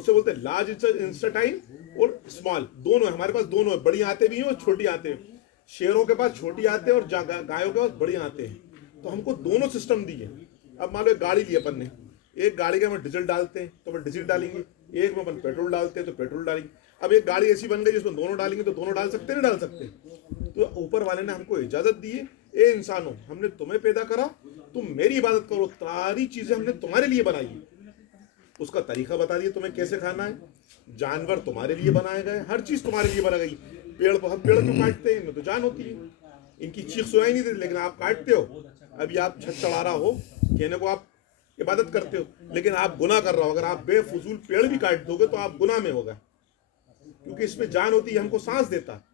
उससे बोलते हैं लार्ज इंस्टेटाइन और स्मॉल, दोनों है हमारे पास, दोनों है, बड़ी आते भी हैं और छोटी आते हैं। शेरों के पास छोटी आते हैं और गायों के पास बड़ी आते हैं। तो हमको दोनों सिस्टम दिए। अब मान लो एक गाड़ी ली अपन ने, एक गाड़ी के में डीजल डालते हैं तो अपन डीजल डालेंगे, एक में अपन पेट्रोल डालते हैं तो पेट्रोल डालेंगे। अब एक गाड़ी ऐसी बन गई जिसमें दोनों डालेंगे तो दोनों डाल सकते नहीं डाल सकते। तो ऊपर वाले ने हमको इजाजत दी है, ए इंसानों हमने तुम्हें पैदा करा, तुम मेरी इबादत करो, सारी चीजें हमने तुम्हारे लिए बनाई है। उसका तरीका बता दिया तुम्हें कैसे खाना है, जानवर तुम्हारे लिए बनाए गए, हर चीज तुम्हारे लिए बना गई। पेड़ क्यों काटते हैं, इनमें तो जान होती है, इनकी चीख सुनाई नहीं देती, लेकिन आप काटते हो। अभी आप छत चढ़ा रहा हो, कहने को आप इबादत करते हो, लेकिन आप गुनाह कर रहे हो। अगर आप बेफजूल पेड़ भी काट दोगे तो आप गुनाह में होगा, क्योंकि इसमें जान होती है, हमको सांस देता है।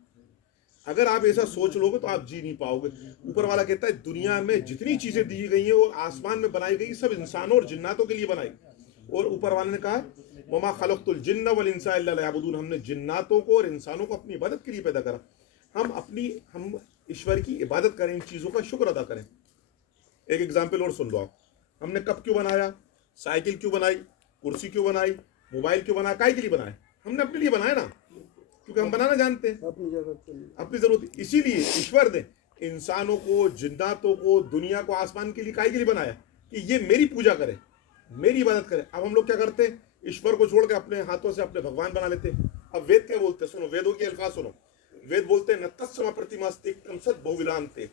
अगर आप ऐसा सोच लोगे तो आप जी नहीं पाओगे। ऊपर वाला कहता है दुनिया में जितनी चीजें दी गई हैं और आसमान में बनाई गई सब इंसानों और जिन्नातों के लिए बनाई। और ऊपर वाले ने कहा वमा खलक़तुल जिन्ना वल इंसा इल्ला लियअबुदून, हमने जिन्नातों को और इंसानों को अपनी इबादत के लिए पैदा करा। हम ईश्वर की इबादत करें, इन चीजों का शुक्र अदा करें। एक एग्जाम्पल और सुन लो आप, हमने कप क्यों बनाया, साइकिल क्यों बनाई, कुर्सी क्यों बनाई, मोबाइल क्यों बनाया, काय के लिए बनाया? हमने अपने लिए बनाया ना, क्योंकि हम बनाना जानते हैं अपनी जरूरत। इसीलिए ईश्वर ने इंसानों को, जिन्नातों को, दुनिया को, आसमान के लिए काय के लिए बनाया कि ये मेरी पूजा करे, मेरी इबादत करे। अब हम लोग क्या करते हैं, ईश्वर को छोड़ के अपने हाथों से अपने भगवान बना लेते हैं। अब वेद क्या बोलते हैं, सुनो वेदों के अल्फाज सुनो। वेद बोलते हैं न तत्सम प्रतिमास्तिकम सद बहुविलांते,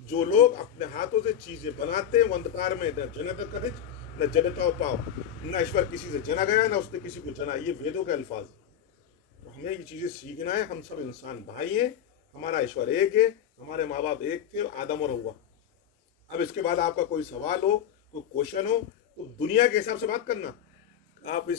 जो लोग अपने हाथों से चीजें बनाते हैं वो अंधकार में न जनता करिज न जनता पाओ, न ईश्वर किसी से जना गया न उसने किसी को जना। ये वेदों के अल्फाज। तो हमें ये चीजें सीखना है। हम सब इंसान भाई हैं, हमारा ईश्वर एक है, हमारे माँ बाप एक थे, आदम और हव्वा। अब इसके बाद आपका कोई सवाल हो, कोई क्वेश्चन हो, तो दुनिया के हिसाब से बात करना। आप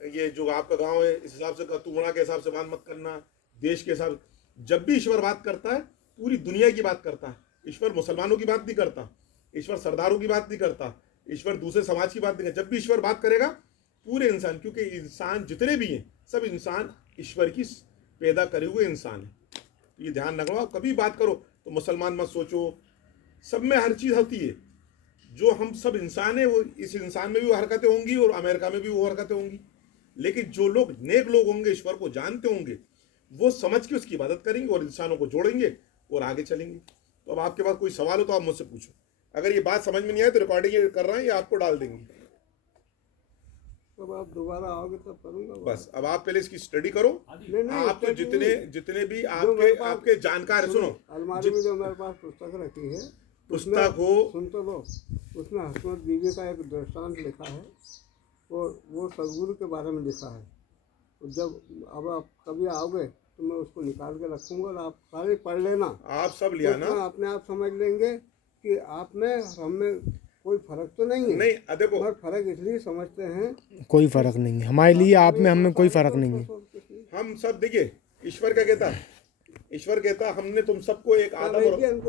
ये जो आपका गांव है इस हिसाब से, तुमड़ा के हिसाब से बात मत करना, देश के हिसाब। जब भी ईश्वर बात करता है पूरी दुनिया की बात करता है। ईश्वर मुसलमानों की बात नहीं करता, ईश्वर सरदारों की बात नहीं करता, ईश्वर दूसरे समाज की बात नहीं करता। जब भी ईश्वर बात करेगा पूरे इंसान, क्योंकि इंसान जितने भी हैं सब इंसान ईश्वर की पैदा करे हुए इंसान है। ये ध्यान रखो, आप कभी बात करो तो मुसलमान मत सोचो, सब में हर चीज़ होती है। जो हम सब इंसान है वो, इस इंसान में भी वो हरकतें होंगी और अमेरिका में भी वो हरकतें होंगी। लेकिन जो लोग नेक लोग होंगे, ईश्वर को जानते होंगे, वो समझ के उसकी इबादत करेंगे और इंसानों को जोड़ेंगे और आगे चलेंगे। तो अब आपके पास कोई सवाल हो तो आप मुझसे पूछो। अगर ये बात समझ में नहीं आए तो रिकॉर्डिंग कर रहे हैं, ये आपको डाल देंगे। अब आप दोबारा आओगे तब करूंगा। बस अब आप पहले इसकी स्टडी करो। आप तो जितने भी आपके जानकार, सुनो, अलमारी में जो मेरे पास पुस्तक रखी है, पुस्तक हो, सुन तो लो, उसमें हसमत बीवी का एक दृष्टांत लिखा है और वो सदगुरु के बारे में लिखा है। तो जब अब आप कभी आओगे तो मैं उसको निकाल के रखूंगा और आप सारे पढ़ लेना। आप सब लिया ना, अपने आप समझ लेंगे कि आप में हम में कोई फर्क तो नहीं है। नहीं देखो, और फर्क इसलिए समझते हैं, कोई फर्क नहीं है हमारे लिए, आप में, हम में कोई फर्क नहीं है। हम सब देखिए ईश्वर क्या कहता है, ईश्वर कहता हमने तुम सबको एक आदम और